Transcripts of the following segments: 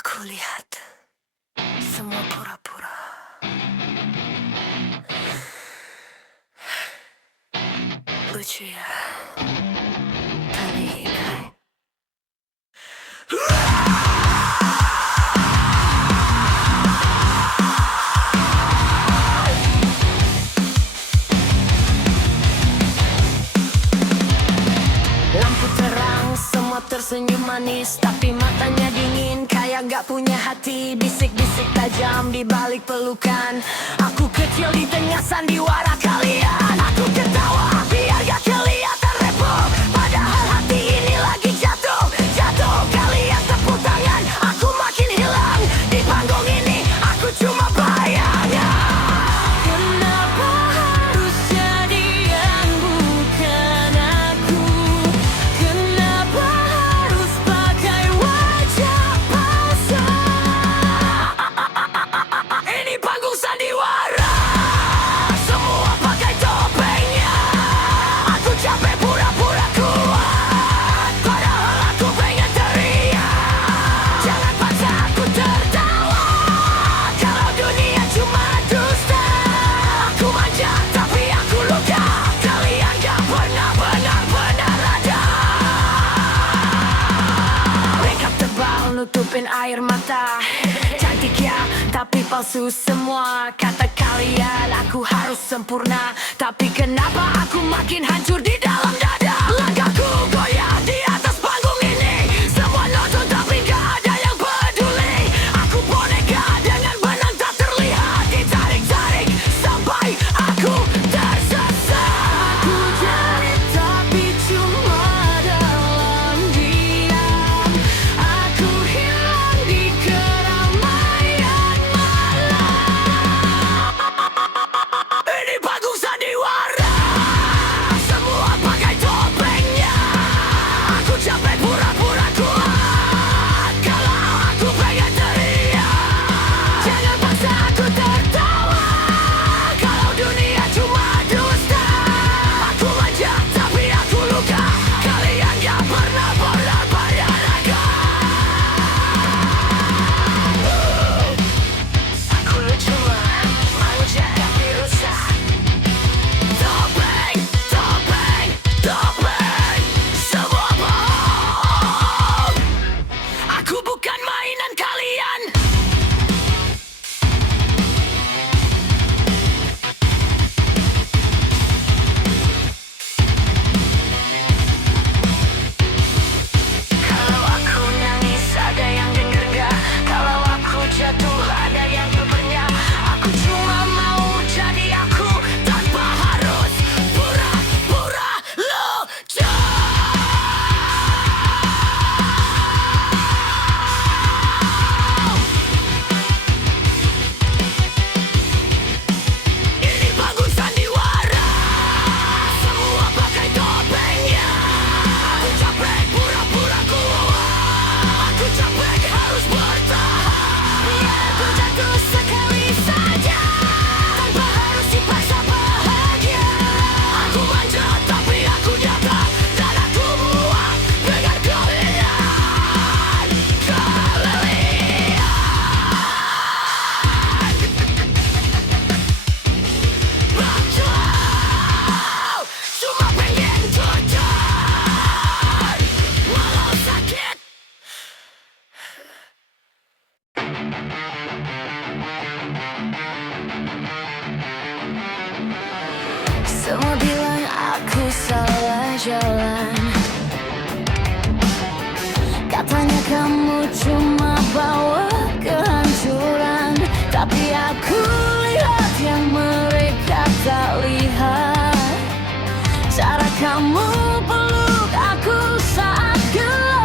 Aku lihat semua pura-pura. Lucu ya, tapi ingat. Lampu terang, semua tersenyum manis, tapi matanya dingin, kayak gak punya hati. Bisik-bisik tajam di balik pelukan. Aku kecil di tengah sandiwara kalian. Aku ketawa biar gak kelihatan repot, padahal hati ini lagi jatuh. Kalian tepuk tangan, aku makin hilang. Di panggung ini aku cuma bayangan. Kenapa harus jadi yang bukan aku? Kenapa harus pakai wajah pasang? Ini panggung sandiwara, semua pakai topengnya. Aku capek pura-pura kuat, padahal aku pengen teriak. Jangan paksa aku tertawa, kalau dunia cuma dusta. Aku manja tapi aku luka, kalian gak pernah benar-benar ada. Makeup tebal nutupin air mata. Cantik ya, tapi palsu semua. Kata kalian aku harus sempurna, tapi kenapa aku makin hancur di dalam dada? Langkahku goyah di atas panggung ini, semua nonton tapi gak ada yang peduli. Aku boneka dengan benang tak terlihat, ditarik-tarik sampai aku tersesat. Aku jadi tapi cuma dalam diam. Aku hilang di keramaian malam. Ini panggung sandiwara, semua pakai topengnya. Aku capek pura-pura kuat, kalau aku pengen teriak. Jangan paksa aku tertawa, kalau dunia cuma dusta. Aku manja tapi aku luka, kalian gak pernah benar-benar ada. Aku cuma manja tapi rusak. Topeng, topeng, topeng, semua bohong. Aku bukan mainan kalian. Kalau aku nangis ada yang denger gak? Kalau aku jatuh ada yang kebernya. Aku cuma mau jadi aku, tanpa harus pura-pura lucu. Ini panggung sandiwara, semua pakai topengnya. Aku capek pura-pura kuat, aku capek harus bertahan. Biar aku jatuh sekali saja, tanpa harus dipaksa bahagia. Aku manja tapi aku nyata, dan aku muak dengan kalian. Bacau, cuma pengen jujur, walau sakit. Semua bilang aku salah jalan, katanya kamu cuma bawa kehancuran, tapi aku lihat yang mereka tak lihat. Cara kamu peluk aku saat gelap.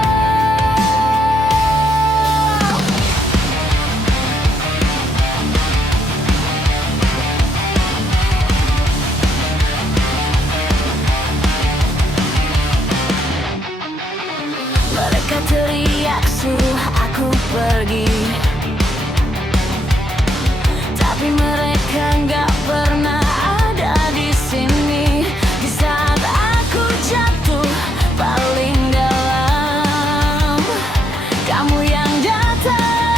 Mereka teriak suruh aku pergi, tapi mereka gak pernah ada di sini. Di saat aku jatuh paling dalam, kamu yang datang.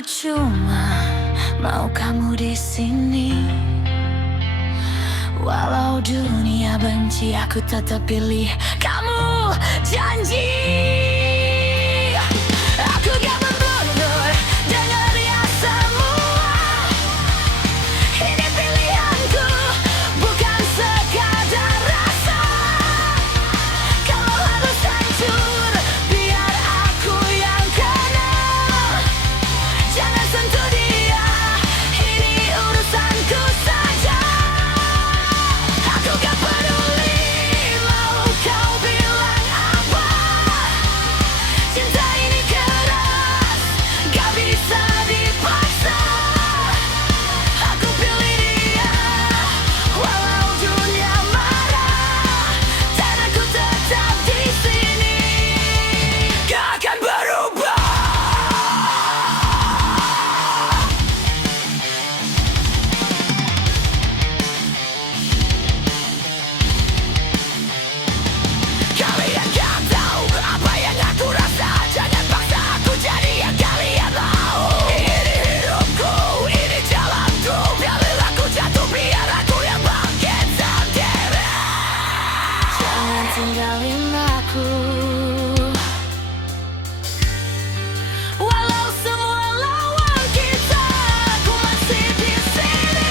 Aku cuma mau kamu di sini. Walau dunia benci, aku tetap pilih kamu. Janji aku gak mundur, dengar ya semua. Ini pilihanku, bukan sekadar rasa. Kalau harus hancur, biar aku yang kena. Jangan sentuh dia, ini urusanku saja. Aku gak peduli mau kau bilang apa. Cinta ini keras, gak bisa dipaksa. Aku pilih dia, walau dunia marah. Dan aku tetap di sini, gak akan berubah. Kalian gak tahu apa yang aku rasa. Jangan paksa aku jadi yang kalian mau. Ini hidupku, ini jalanku. Biarlah aku jatuh, biar aku yang bangkit sendiri. Jangan tinggalin aku, walau semua lawan kita, aku masih di sini.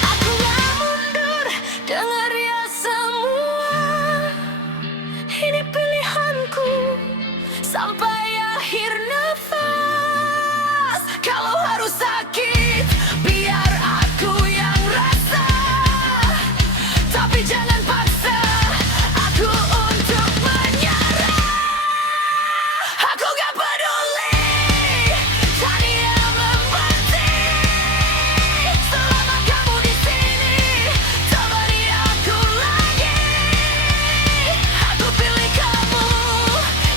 Aku gak mundur, dengar ya semua. Ini pilihanku sampai akhir nafas. Kalau harus sakit, biar aku yang rasa. Tapi jangan paksa aku untuk menyerah. Aku gak peduli dunia membenci. Selama kamu di sini, temani aku lagi. Aku pilih kamu,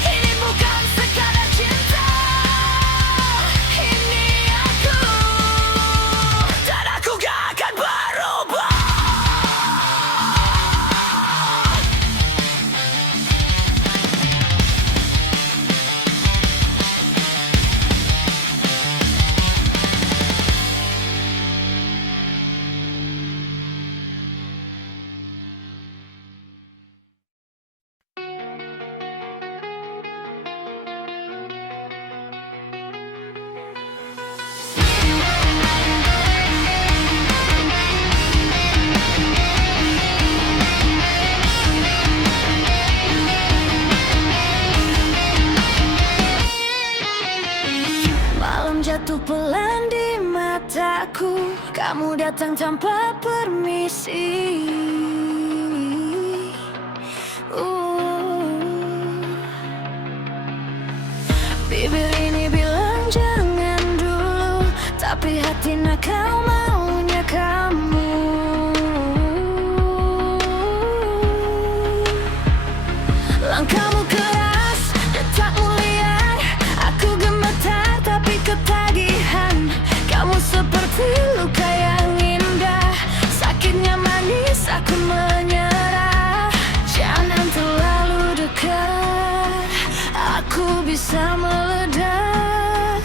ini bukan sekadar cinta. Ini aku, dan aku gak akan berubah. Malam jatuh pelan di mataku. Kamu datang tanpa permisi. Bibir ini bilang jangan dulu, tapi hati nakal maunya kamu. Langkahmu keras, detakmu liar. Aku gemetar tapi ketagihan. Kamu seperti luka yang indah, sakitnya manis, aku menyerah. Jangan terlalu dekat, aku bisa meledak.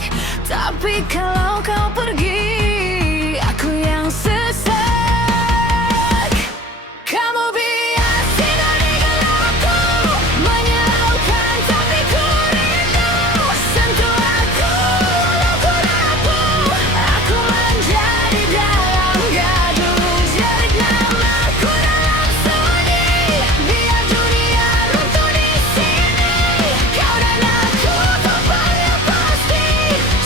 Tapi kalau kau pergi, aku yang sesak. Kamu biar sinar di gelapku, menyilaukan tapi ku rindu. Sentuh aku walau ku rapuh, aku menjadi dalam gaduh. Jerit namaku dalam sunyi, biar dunia runtuh di sini. Kau dan aku tumpahnya pasti,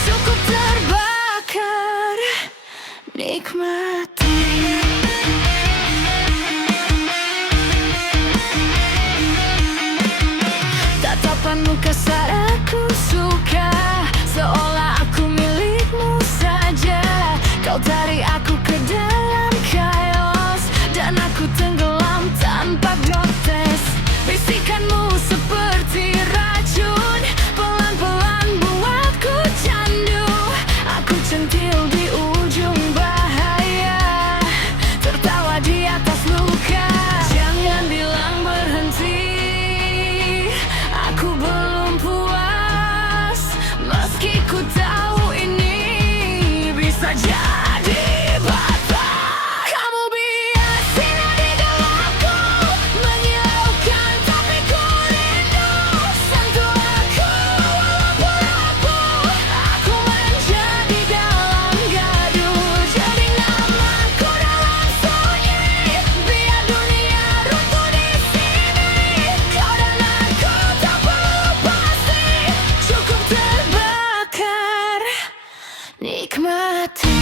cukup terbakar, nikmati. Tatapanmu kasar aku suka, seolah aku milikmu saja. Kau tarik aku ke dalam chaos, dan aku tenggelam tanpa protes. nikmati.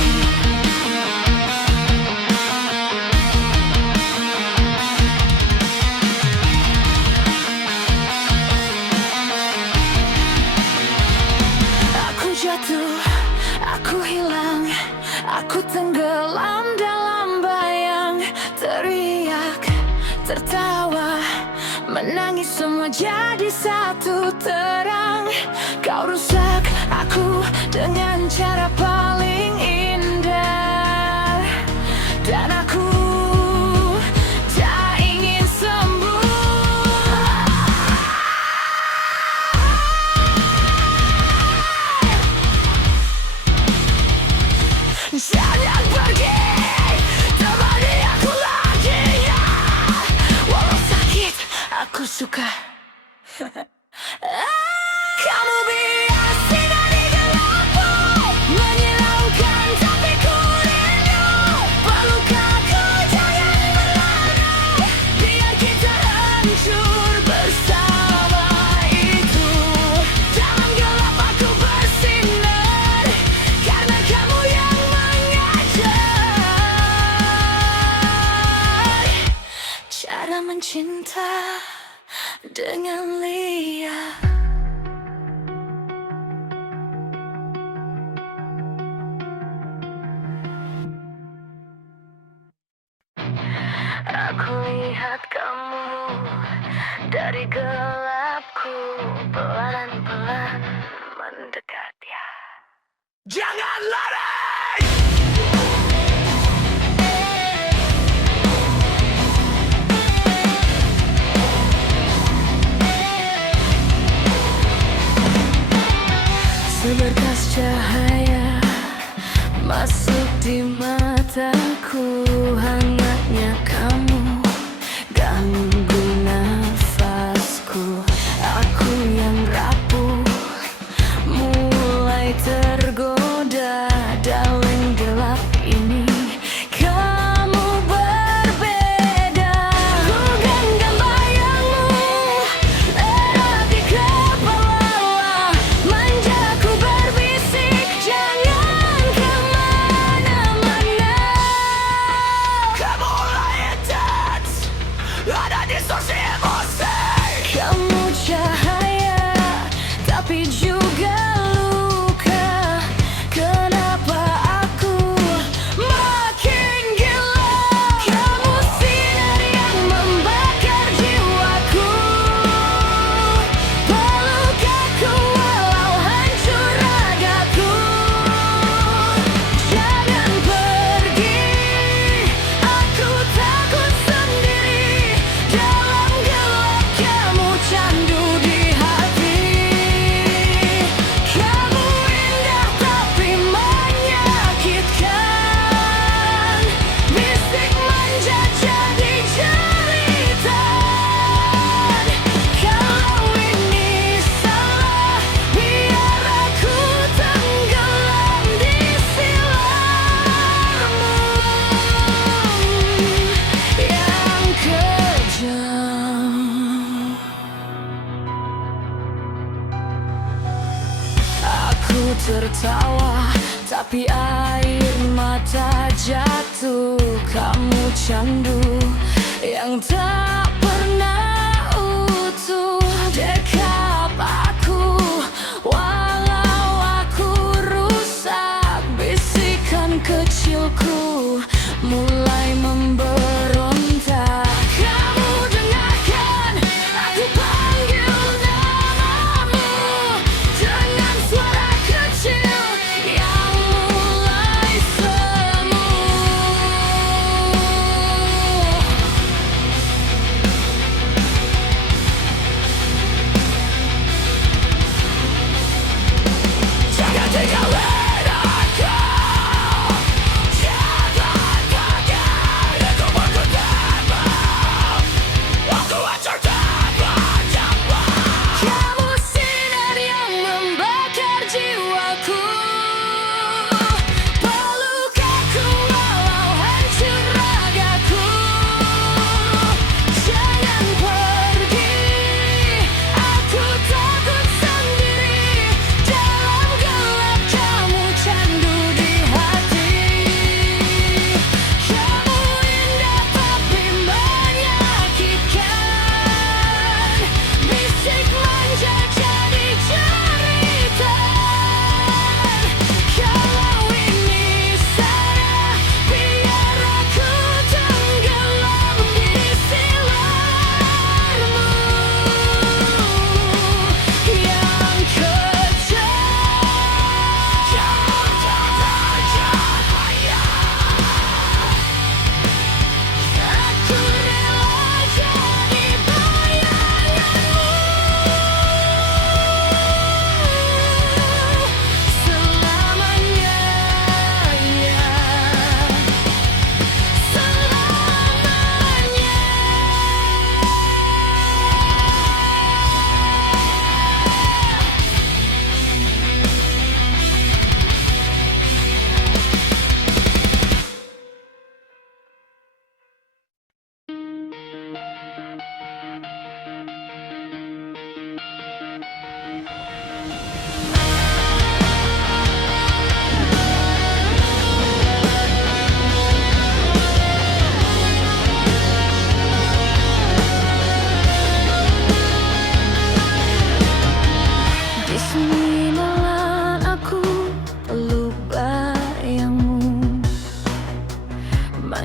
Aku jatuh, aku hilang, aku tenggelam dalam bayang. Teriak, tertawa, menangis, semua jadi satu terang. Kau rusak aku dengan cara paling indah, dan aku tak ingin sembuh. Jangan pergi, temani aku lagi ya. Walau sakit, aku suka. Kamu bias sinar di gelapku, menyilaukan tapi ku rindu. Peluk aku, jangan berlari, biar kita hancur bersama itu. Dalam gelap aku bersinar, karena kamu yang mengajar cara mencinta dengan liar. Aku lihat kamu dari gelapku, pelan-pelan mendekat ya. Jangan lari! Seberkas cahaya masuk di mataku, hangatnya kamu ganggu nafasku. Aku yang rapuh mulai tergoda dalam gelap ini. Kamu berbeda, ku genggam bayangmu erat di kepala. Manjaku berbisik, jangan kemana-mana. Kamu layaknya ada distorsi emosi. Kamu cahaya, tapi juga luka. Kenapa aku makin gila? Kamu sinar yang membakar jiwaku. Peluk aku walau hancur ragaku. Jangan pergi, aku takut sendiri. Dalam gelap kamu candu di hati. Kamu indah tapi menyakitkan. Bisik manja jadi jeritan. Kalau ini salah, biar aku tenggelam di silarmu yang kejam. Aku tertawa, tapi air mata jatuh. Kamu candu yang tak pernah utuh. Dekap aku, walau aku rusak. Bisikan kecilku mulai memberontak. Kamu dengarkan, aku panggil namamu dengan suara kecil yang mulai semu. Jangan tinggalin aku, jangan pergi.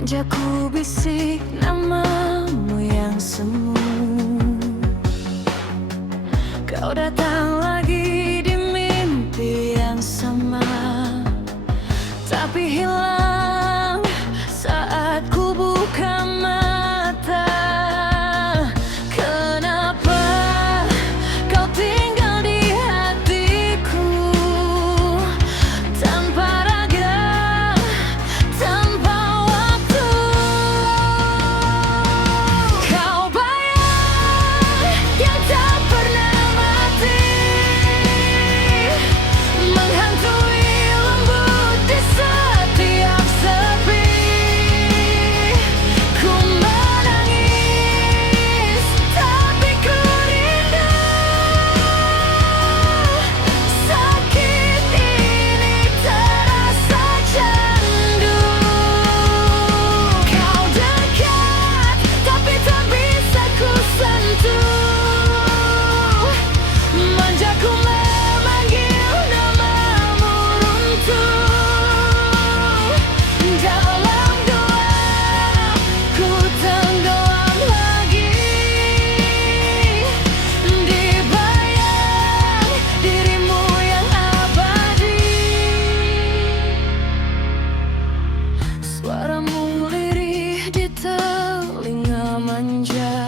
Manjaku bisik namamu yang semu. Kau datang lagi di mimpi yang sama, tapi hilang saat ku buka mata. Kenapa kau tinggal di hatiku tanpa raga, tanpa waktu? Kau bayang yang tak pernah mati, menghantui lembut di setiap sepi. Ku menangis tapi ku rindu, sakit ini terasa candu. Kau dekat tapi tak bisa ku sentuh, manjaku memanggil namamu runtuh. Dalam gelap ku tenggelam lagi, dibayang dirimu yang abadi. Suaramu lirih di telinga manja,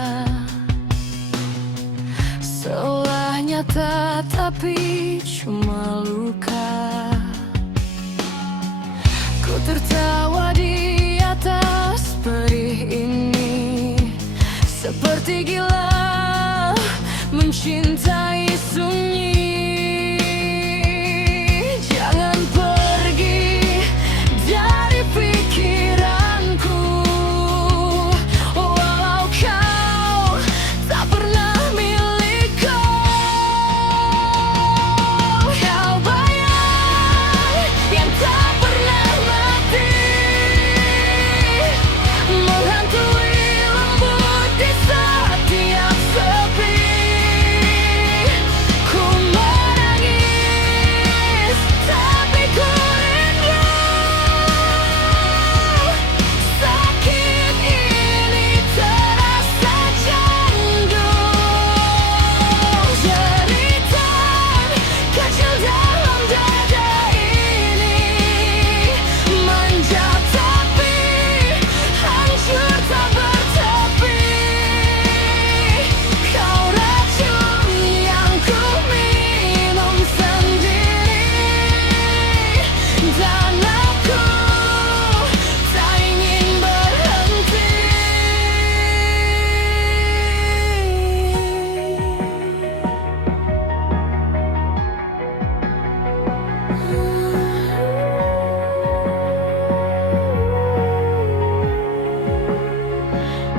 seolah nyata tapi cuma luka. Ku tertawa di atas perih ini, seperti gila mencintai sunyi. Jangan pergi dari pikiranku, walau kau tak pernah milikku. Kau bayang yang tak pernah mati, menghantui lembut di setiap sepi. Ku menangis tapi ku rindu, sakit ini terasa candu. Jeritan kecil dalam dada ini, manja tapi hancur tak bertepi. Kau racun yang ku minum sendiri, dan aku tak ingin berhenti.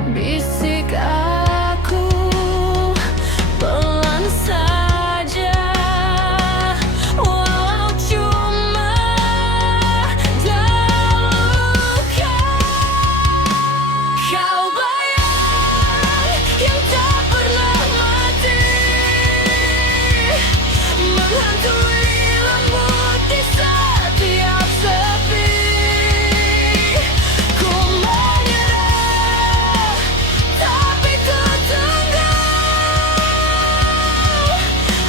Bisik aku pelan saja, walau cuma dalam luka. Kau bayang yang tak pernah mati, menghantui lembut di setiap sepi. Ku menyerah tapi ku tunggu,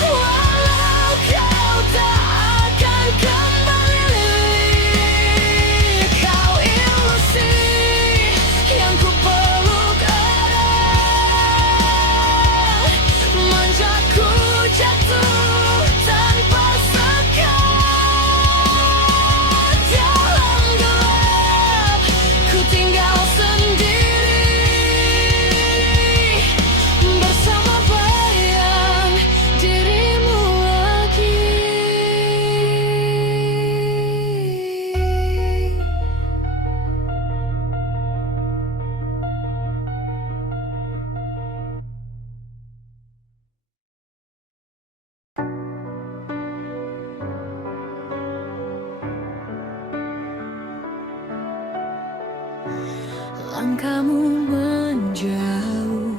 walau kau tak akan kembali. Kau ilusi yang ku peluk erat, manjaku jatuh tanpa sekat. Dalam gelap ku tinggal sendiri, bersama bayang dirimu lagi. Langkahmu menjauh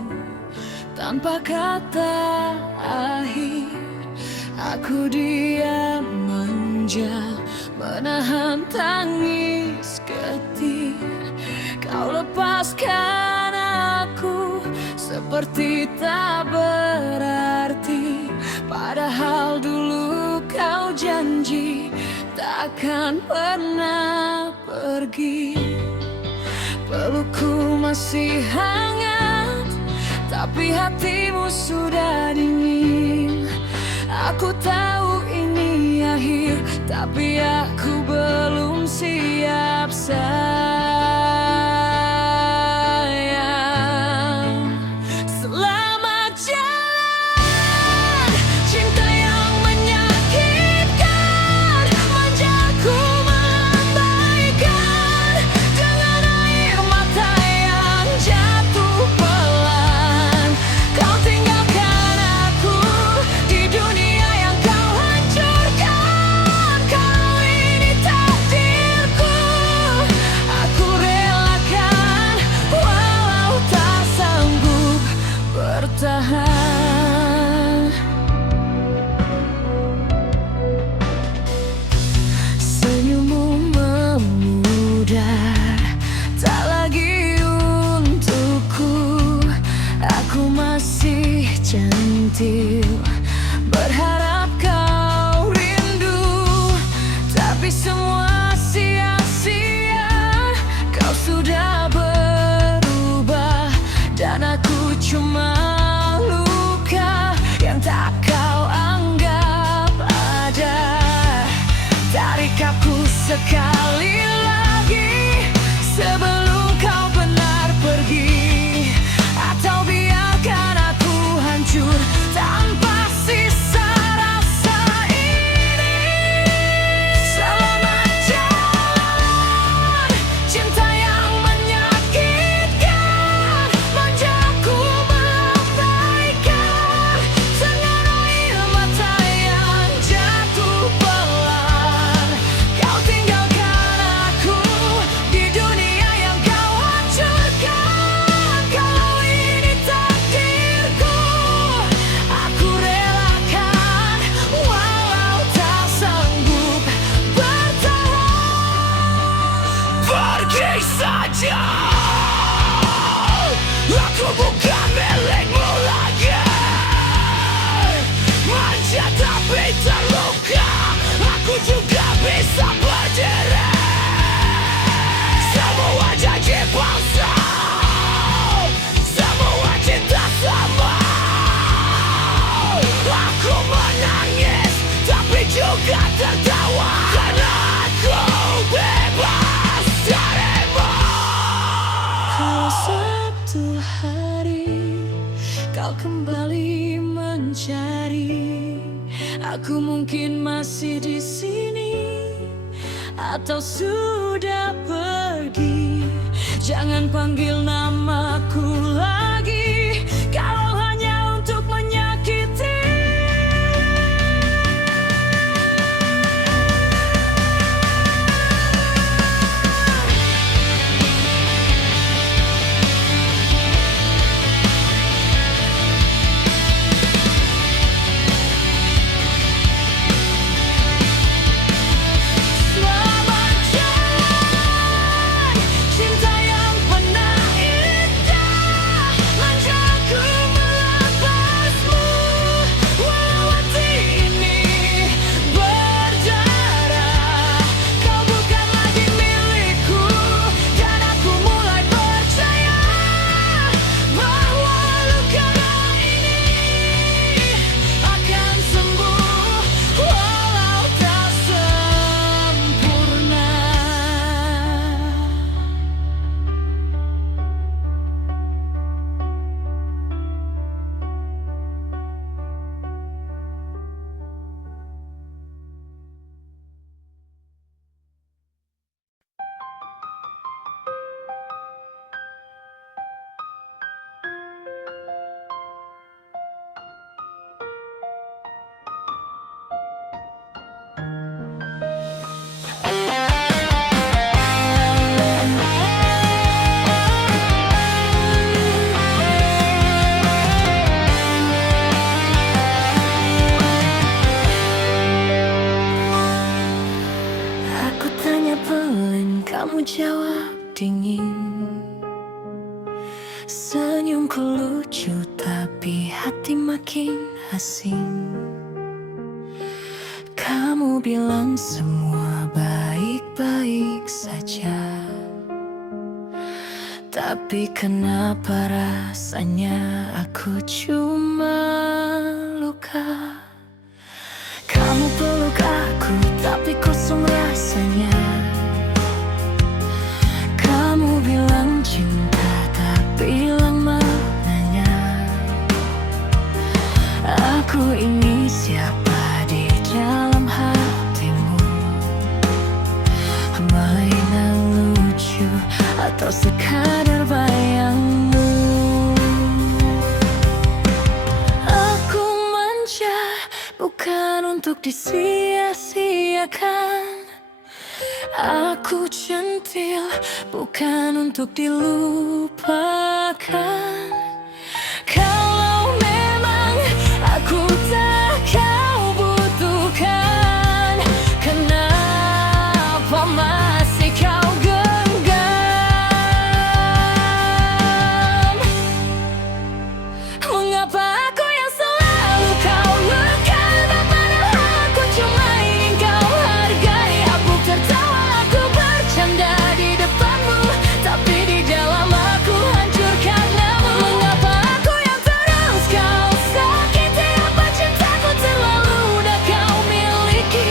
tanpa kata akhir, aku diam manja menahan tangis getir. Kau lepaskan aku seperti tak berarti, padahal dulu kau janji takkan pernah pergi. Pelukku masih hangat, tapi hatimu sudah dingin. Aku tahu ini akhir, tapi aku belum siap sayang. Selamat jalan, cinta yang menyakitkan, manjaku melambaikan dengan air mata yang jatuh pelan. Kau tinggalkan aku di dunia yang kau hancurkan. Kalau ini takdirku, aku relakan walau tak sanggup bertahan. Senyummu memudar, tak lagi untukku. Aku masih centil, berharap kau rindu, tapi semua sia-sia. Kau sudah berubah dan aku cuma luka yang tak kau anggap ada. Tarik aku sekali lagi sebelum kau benar pergi, atau biarkan aku hancur tanpa sisa rasa ini. Selamat jalan, cinta yang menyakitkan, manjaku melambaikan dengan air mata yang jatuh pelan. Kau tinggalkan aku di dunia yang kau hancurkan. Kalau ini takdirku, aku relakan walau tak sanggup bertahan. Pergi saja, aku bukan milikmu lagi. Manja tapi terluka, aku juga bisa berdiri. Semua janji palsu, semua cinta sama. Aku menangis tapi juga tertawa, karena aku bebas darimu. Kalau suatu hari kau kembali mencari, aku mungkin masih di sini atau sudah pergi. Jangan panggil namaku lagi kalau hanya untuk menyakiti. Selamat jalan, cinta yang pernah indah, manjaku melepasmu walau hati ini berdarah. Kau bukan lagi milikku dan aku mulai percaya bahwa luka ini akan sembuh walau tak sempurna. Aku tanya pelan, kamu jawab dingin. Ngomongku lucu tapi hati makin asing. Kamu bilang semua baik-baik saja, tapi kenapa rasanya aku cuma luka. Kamu peluk aku tapi kosong rasanya. Kamu bilang cinta tapi hilang maknanya. Aku ini siapa di dalam hatimu? Mainan lucu atau sekadar bayangmu? Aku manja bukan untuk disia-siakan. Aku centil bukan untuk dilupakan. Kalau memang aku tak kau butuhkan, kenapa masih kau genggam? Mengapa aku yang selalu kau lukai, padahal aku cuma ingin kau hargai. Aku tertawa, aku bercanda di depanmu, tapi di dalam aku hancur karenamu. Mengapa aku yang terus kau sakiti? Apa cintaku terlalu udah kau miliki?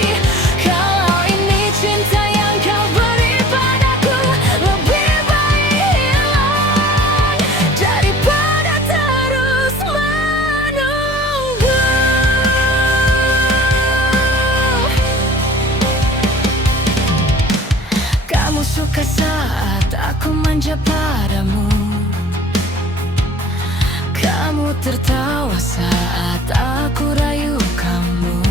Kalau ini cinta yang kau beri padaku, lebih baik hilang daripada terus menunggu. Kamu suka saat aku manja padamu. Kamu tertawa saat aku rayu kamu.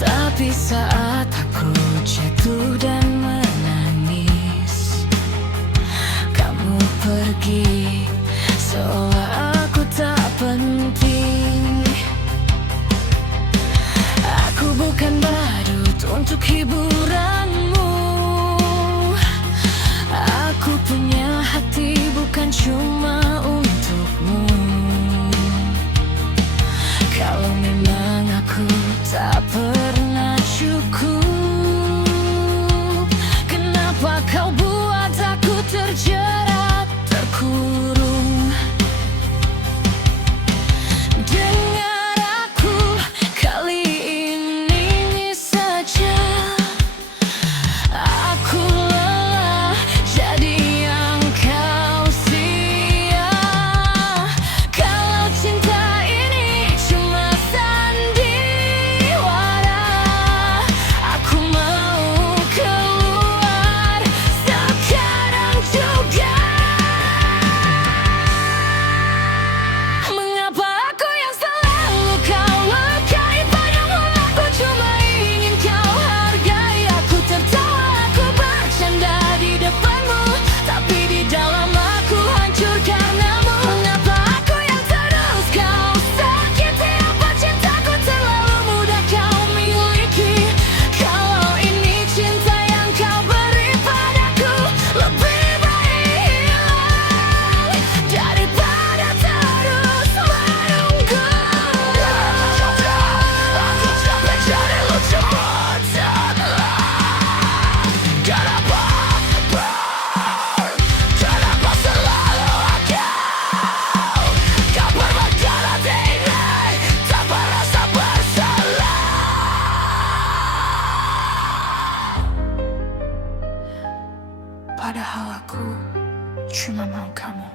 Tapi saat aku jatuh dan menangis, kamu pergi seolah aku tak penting. Aku bukan badut untuk hiburanmu. Aku punya hati bukan cuma untukmu. Kalau memang aku tak pernah cukup, kenapa kau buat aku terjerat, terkurung? Dengar aku kali ini saja. Aku lelah jadi yang kau sia. Kalau cinta ini cuma sandiwara, aku mau keluar sekarang juga. Mengapa aku yang selalu kau lukai, padahal aku cuma ingin kau hargai. Aku tertawa, aku bercanda di depanmu, tapi di dalam aku hancur karenamu. Mengapa aku yang terus kau sakiti? Apa cintaku terlalu mudah kau miliki? Kalau ini cinta yang kau beri padaku, lebih baik hilang daripada terus menunggu. Aku capek jadi lucu kenapa? Kenapa selalu kau bermakanan tinggi tanpa rasa bersalah? Padahal aku cuma mau kamu.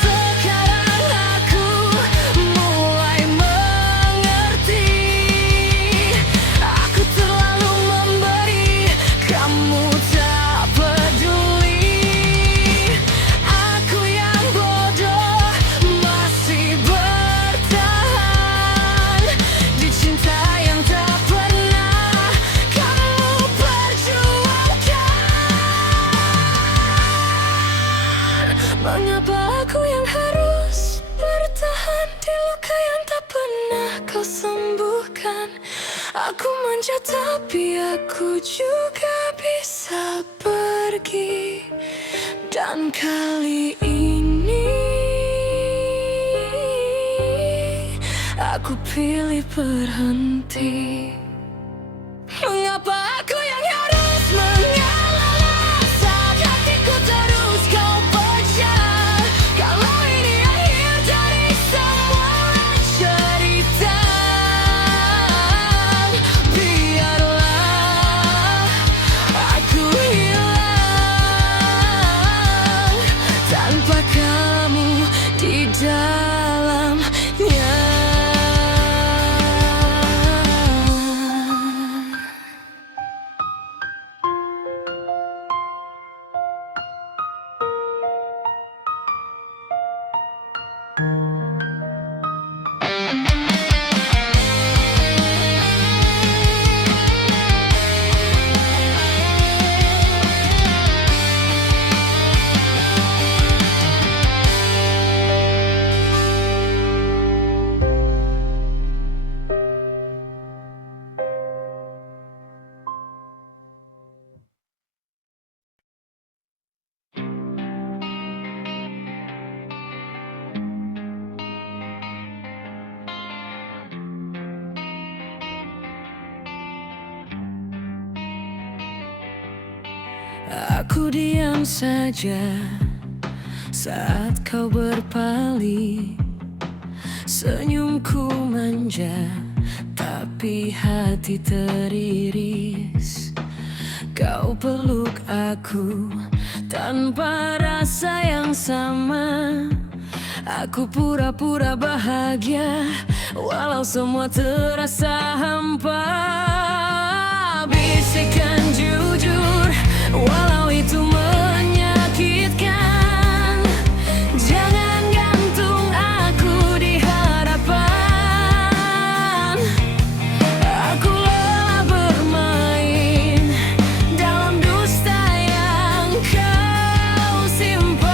Sekarang aku mulai mengerti. Aku terlalu memberi, kamu tak peduli. Aku yang bodoh masih bertahan di cinta yang tak pernah manja, tapi aku juga bisa pergi. Dan kali ini aku pilih berhenti. Mengapa aku yang harus mengalah saat hatiku terus kau pecah? Kalau ini akhir dari semua cerita, biarlah aku hilang tanpa kamu di dalamnya. Aku diam saja saat kau berpaling. Senyumku manja, tapi hati teriris. Kau peluk aku tanpa rasa yang sama. Aku pura-pura bahagia, walau semua terasa hampa. Bisikan jujur, walau itu menyakitkan. Jangan gantung aku di harapan. Aku lelah bermain dalam dusta yang kau simpan.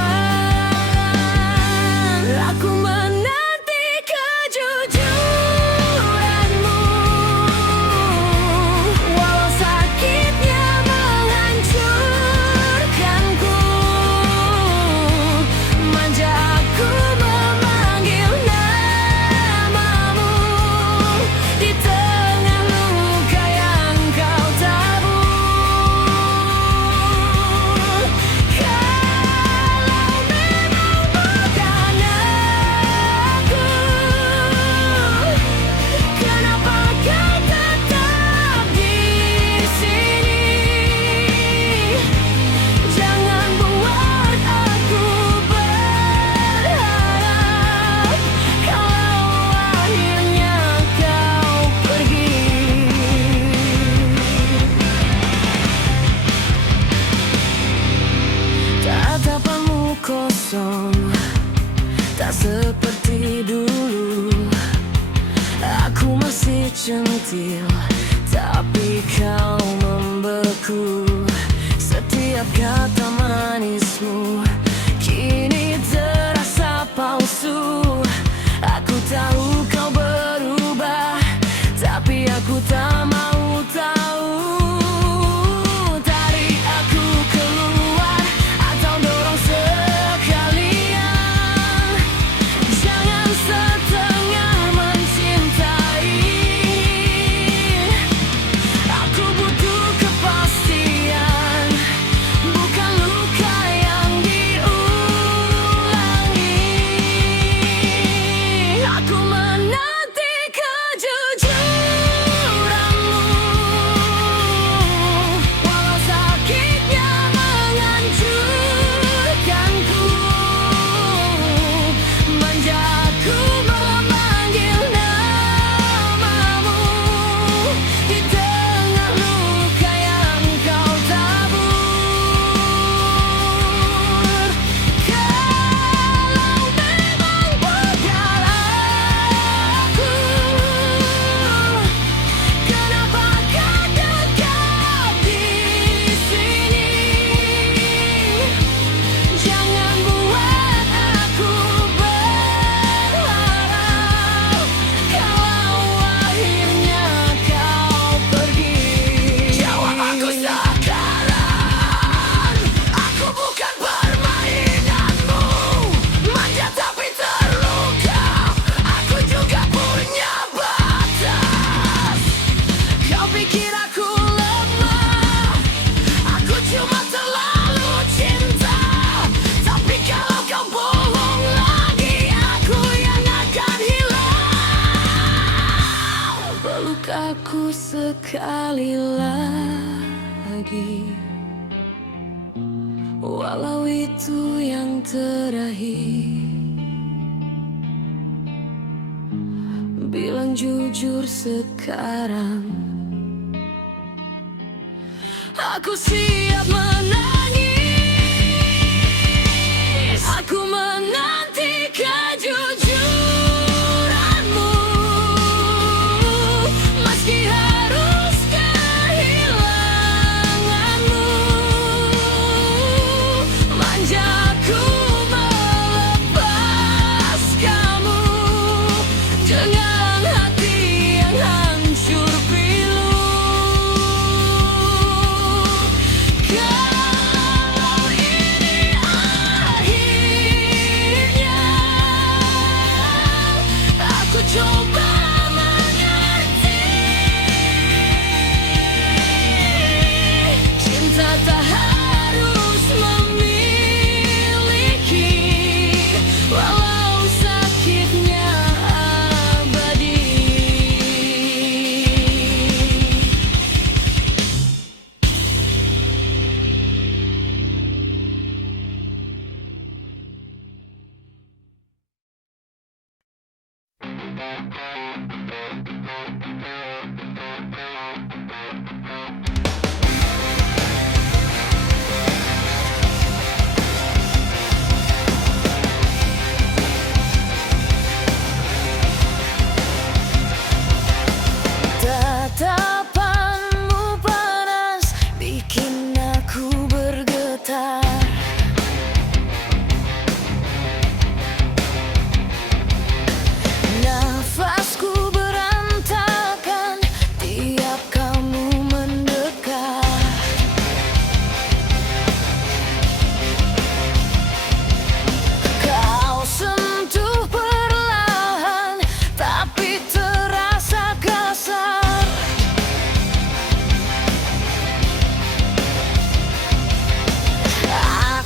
Aku menanti kejujuranmu, walau sakitnya menghancurkanku. Manja aku memanggil namamu di tengah luka yang kau tabur. Kalau memang bukan aku, kenapa kau tetap di sini? Jangan buat aku berharap kalau akhirnya kau pergi. Tatapanmu kosong, tak seperti dulu. Aku masih centil, tapi kau membeku. Setiap kata manismu kini terasa palsu. Aku tahu kau berubah, tapi aku tak mau tahu. Tarik aku keluar atau dorong sekalian. Jangan setengah mencintai. Aku butuh kepastian, bukan luka yang diulangi. Aku aku sekali lagi, walau itu yang terakhir. Bilang jujur sekarang, aku siap menangis. Aku menanti kejujuranmu, meski harus kehilanganmu. Manjaku melepas kamu dengan hati yang hancur pilu. Kalau ini akhirnya, aku coba mengerti. Cinta tak harus memiliki, walau sakitnya abadi. Tatapanmu panas, bikin aku bergetar. Nafasku berantakan tiap kamu mendekat. Kau sentuh perlahan, tapi terasa kasar.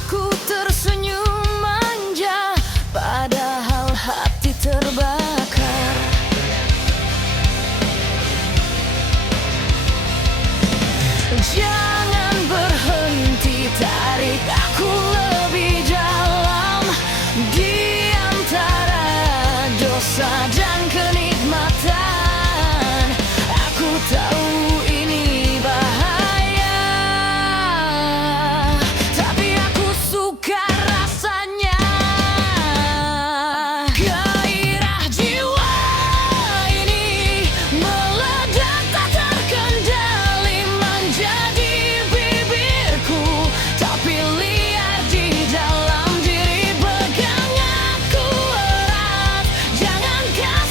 Aku tersenyum manja, padahal hati terbakar. Jangan berhenti, tarik aku lebih dalam. Di antara dosa dan kenikmatan, aku tahu ini bahaya, tapi aku suka rasanya. Gairah jiwa ini meledak tak terkendali, menjadi bibirku, tapi liar di dalam diri. Pegang aku erat, jangan kasih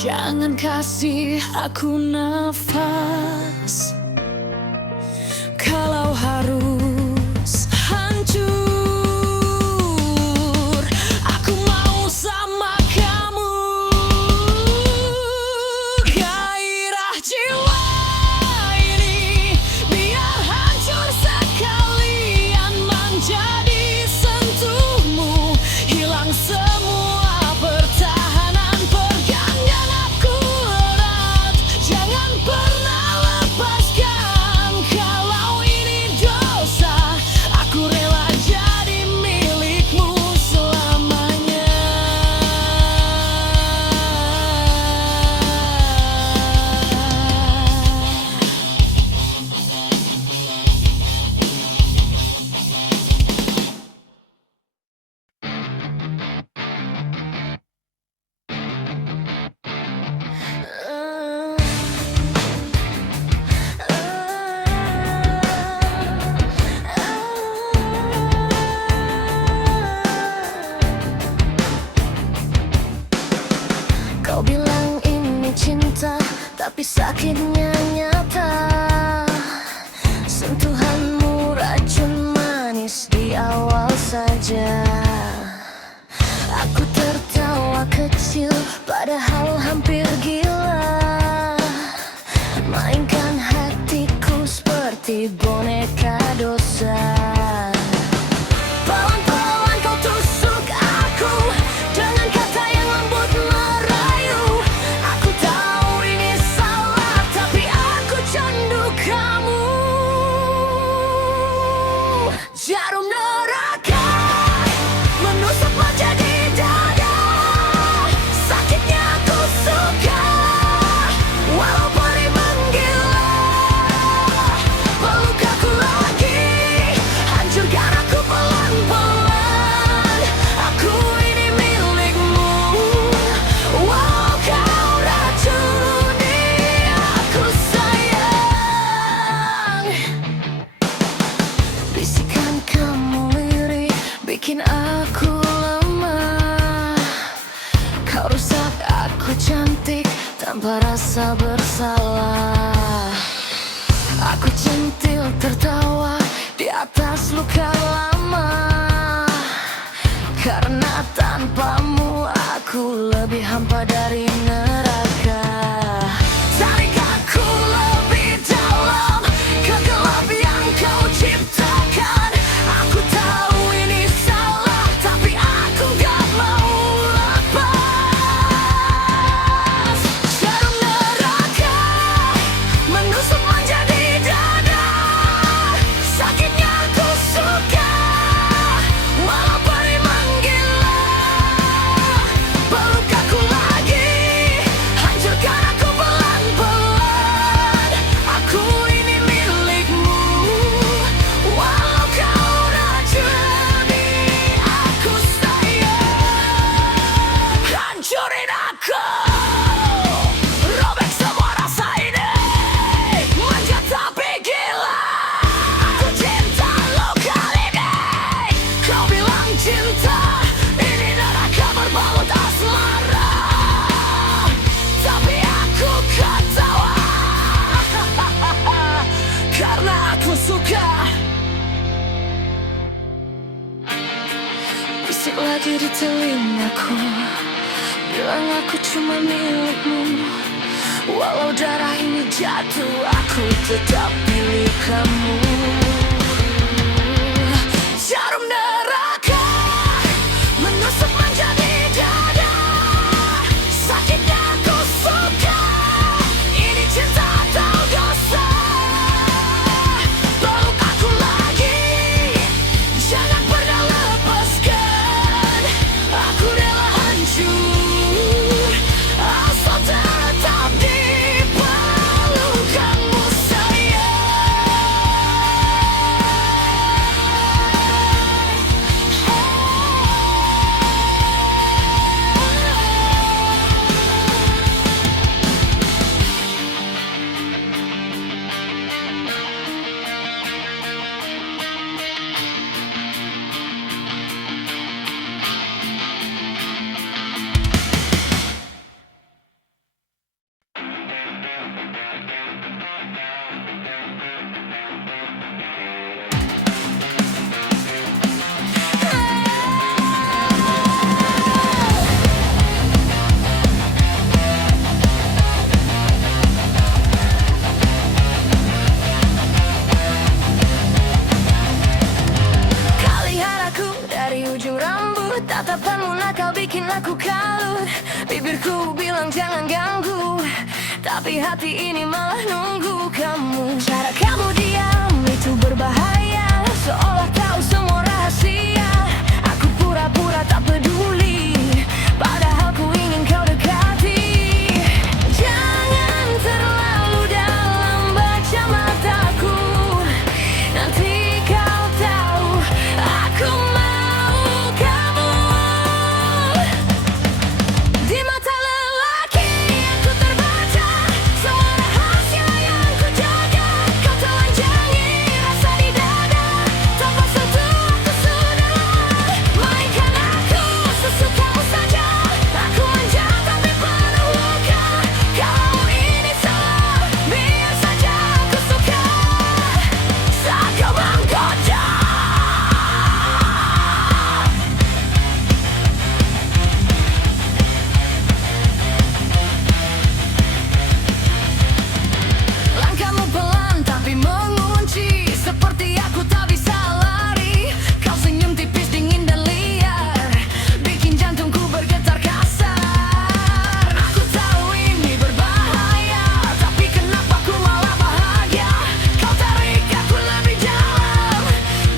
Jangan kasih aku nafas kalau harus hancur. Aku mau sama kamu, gairah jiwa ini biar hancur sekalian menjadi sentuhmu, hilang semua pertahanan. Pegang genapku erat, jangan pernah lepaskan. Kalau ini dosa, aku rela jadi milikmu selamanya. Kau bilang ini cinta, tapi sakitnya nyata. Sentuhanmu racun manis di awal saja. Aku tertawa kecil, padahal hampir gila. Mainkan hatiku seperti boneka dosa. Pelan-pelan kau tusuk aku dengan kata yang lembut merayu. Aku tahu ini salah, tapi aku candu kamu. Jarum neraka menusuk menjadi dada. Sakitnya aku suka, walau perih menggila. Peluk aku lagi, hancurkan aku pelan-pelan. Aku ini milikmu, walau kau racuni aku sayang. Bisikan kamu lirik, bikin aku lemah. Kau rusak aku cantik tanpa rasa bersalah. Aku centil tertawa di atas luka lama. Karena tanpamu aku lebih hampa dari neraka. Tarik aku lebih dalam ke gelap yang kau ciptakan. Aku tahu ini salah, tapi aku gak mau lepas. Jarum neraka menusuk menjadi dada. Sakitnya aku suka, walau perih menggila. Peluk aku lagi, hancurkan aku pelan-pelan. Aku ini milikmu, walau kau racuni aku sayang. Hancurin aku, robek semua rasa ini, manja tapi gila. Aku cinta lo kali ini. Kau bilang cinta ini neraka berbalut asmara, tapi aku ketawa karena aku suka. Bisik lagi di telingaku, bilang aku cuma milikmu. Walau darah ini jatuh, aku tetap pilih kamu. Jarum neraka menusuk menjadi dada. Sakitnya aku suka, ini cinta atau dosa. Peluk aku lagi, jangan pernah lepaskan. Aku rela hancur, asal tetap di pelukanmu sayang. Karena kau bikin aku kalut. Bibirku bilang jangan ganggu, tapi hati ini malah nunggu kamu. Cara kamu diam itu berbahaya, seolah tahu semua rahasia. Aku pura-pura tak peduli, padahal ku ingin kau dekati. Jangan terlalu dalam baca mataku, nanti kau tahu aku mau kamu. Di mata lelaki aku terbaca semua rahasia yang ku jaga. Kau telanjangi rasa di dada, tanpa sentuh aku sudah lelah. Mainkan aku sesukamu saja, aku manja tapi penuh luka. Kalau ini salah, biar saja aku suka saat kau menggoda. Langkahmu pelan tapi mengunci, seperti aku tak bisa lari. Kau senyum tipis dingin dan liar, bikin jantungku bergetar kasar. Aku tahu ini berbahaya, tapi kenapa ku malah bahagia. Kau tarik aku lebih dalam,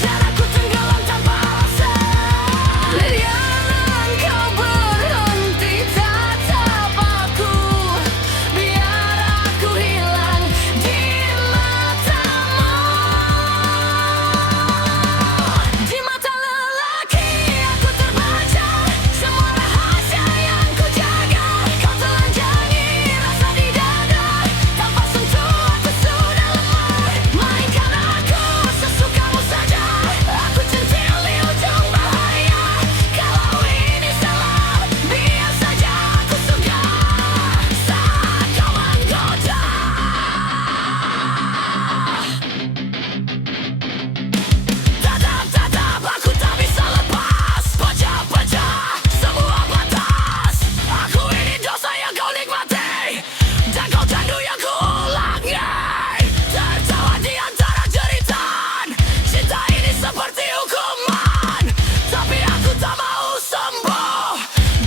dan aku tenggelam tanpa alasan. Jangan kau berhenti tatap aku, biar aku hilang di matamu. Di mata lelaki aku terbaca semua rahasia yang ku jaga. Kau telanjangi rasa di dada, tanpa sentuh aku sudah lemah. Mainkan aku sesukamu saja, aku centil di ujung bahaya. Kalau ini salah, biar saja aku suka saat kau menggoda. Tatap-tatap aku tak bisa lepas, baca-baca semua batas. Aku ini dosa yang kau nikmati, dan kau tandu yang ku ulangi. Tertawa di antara jeritan, cinta ini seperti hukuman. Tapi aku tak mau sembuh,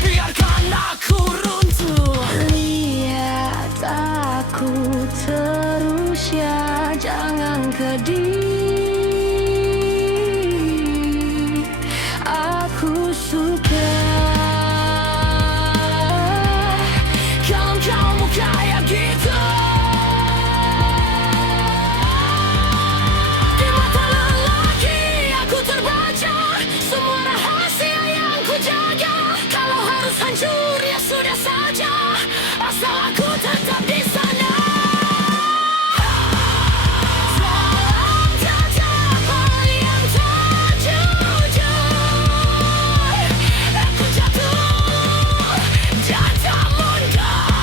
biarkan aku runtuh. Lihat aku terus ya, jangan kedih. Aku suka kalau kamu kayak gitu. Di mata lelaki aku terbaca semua rahasia yang ku jaga. Kalau harus hancur ya sudah saja, asal aku tetap di sana. Dalam tatapan yang tak jujur, aku jatuh dan tak mundur.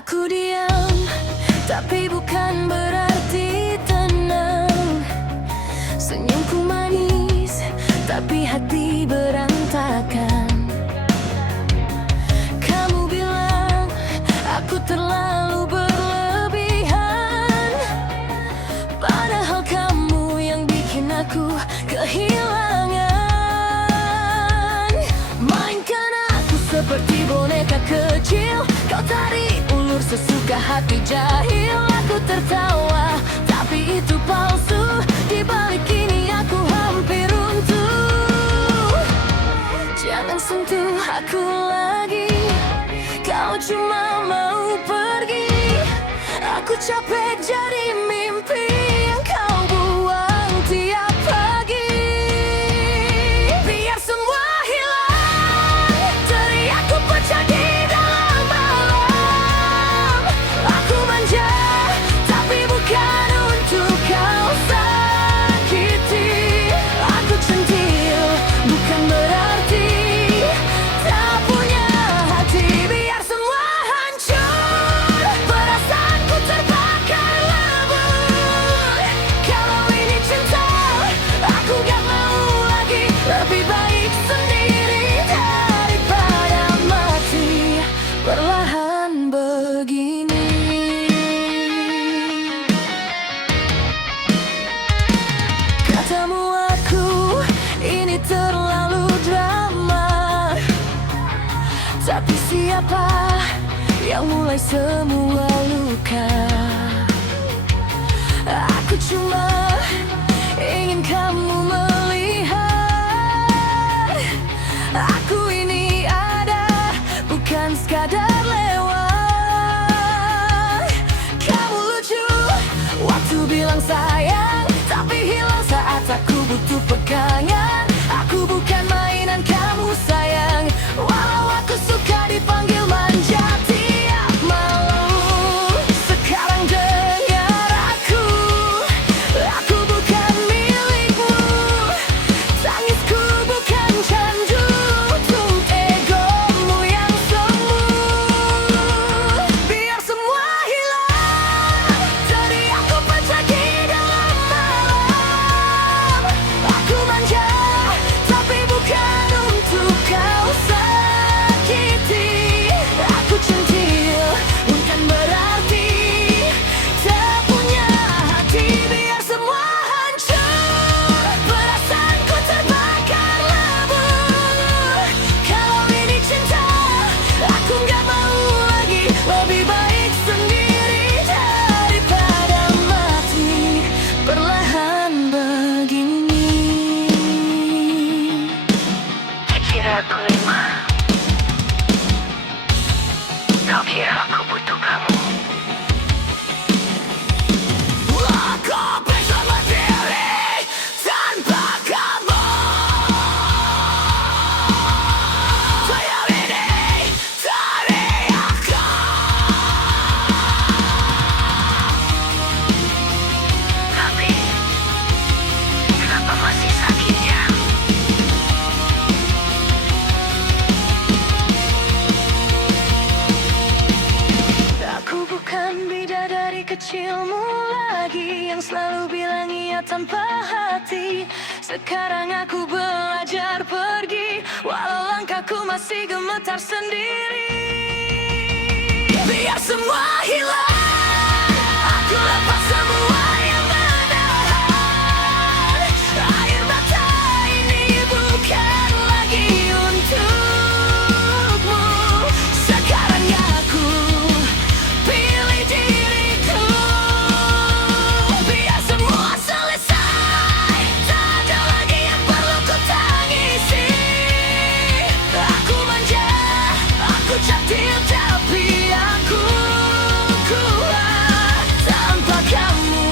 Aku diam, tapi bukan berarti tenang. Senyumku manis, tapi hati berantakan. Kamu bilang aku terlalu berlebihan, padahal kamu yang bikin aku kehilangan. Mainkan aku seperti boneka kecil, kau tarik ulur sesuka hati jahil. Aku tertawa, tapi itu palsu. Di balik ini aku hampir runtuh. Jangan sentuh aku lagi, kau cuma mau pergi. Aku capek jadi mimpi yang kau buang tiap pagi. Biar semua hilang, teriakku pecah di dalam malam. Aku manja, tapi bukan untuk kau sakiti. Aku centil, bukan berarti tak punya hati. Biar semua hancur. Tapi siapa yang mulai semua luka? Aku cuma ingin kamu melihat aku ini ada, bukan sekadar lewat. Kamu lucu waktu bilang sayang, tapi hilang saat aku butuh pegangan. Aku bukan mainan kamu sayang, walau aku suka dipanggil manja tiap malam. Sekarang dengar aku bukan milikmu. Tangisku bukan candu untuk egomu yang semu. Biar semua hilang, jadi aku pergi dalam malam. Aku manja, tapi bukan untuk kau sakiti. Aku centil, bukan berarti tak punya hati. Biar semua hancur, perasaanku terbakar lebur. Kalau ini cinta, aku gak mau lagi. Lebih baik sendiri daripada mati perlahan begini. Kira aku lemah, kau kira aku butuh kamu. Aku bersama diri tanpa kamu. Sayang ini dari aku. Tapi kenapa masih sakit ya? Aku bukan bidadari kecilmu lagi yang selalu bilang iya tanpa hati. Sekarang aku belajar pergi, walau langkahku masih gemetar sendiri. Biar semua hilang, aku lepas semua yang menahan. Air mata ini bukan lagi untukmu. Sekarang aku pilih diriku. Biar semua selesai, tak ada lagi yang perlu ku tangisi. Aku manja, aku cantik, tapi aku kuat. Tanpa kamu,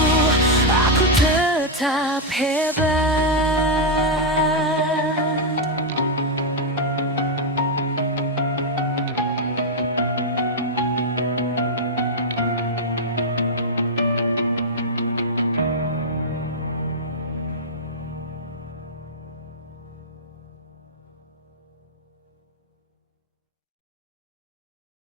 aku tetap hebat.